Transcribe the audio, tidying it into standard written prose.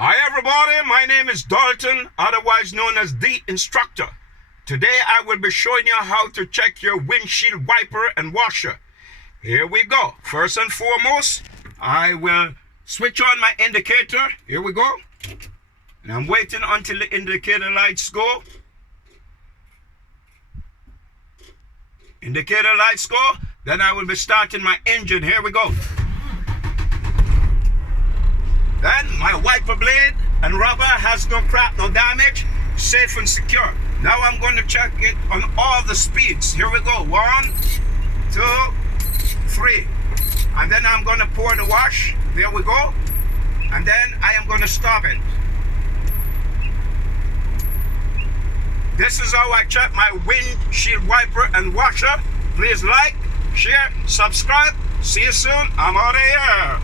Hi everybody, my name is Dalton, otherwise known as the Instructor. Today I will be showing you how to check your windshield wiper and washer. Here we go. First and foremost, I will switch on my indicator. Here we go. And I'm waiting until the indicator lights go. Indicator lights go. Then I will be starting my engine. Here we go. Then my wiper blade and rubber has no crack, no damage, safe and secure. Now I'm going to check it on all the speeds. Here we go. 1, 2, 3. And then I'm going to pour the wash. There we go. And then I am going to stop it. This is how I check my windshield wiper and washer. Please like, share, subscribe. See you soon. I'm out of here.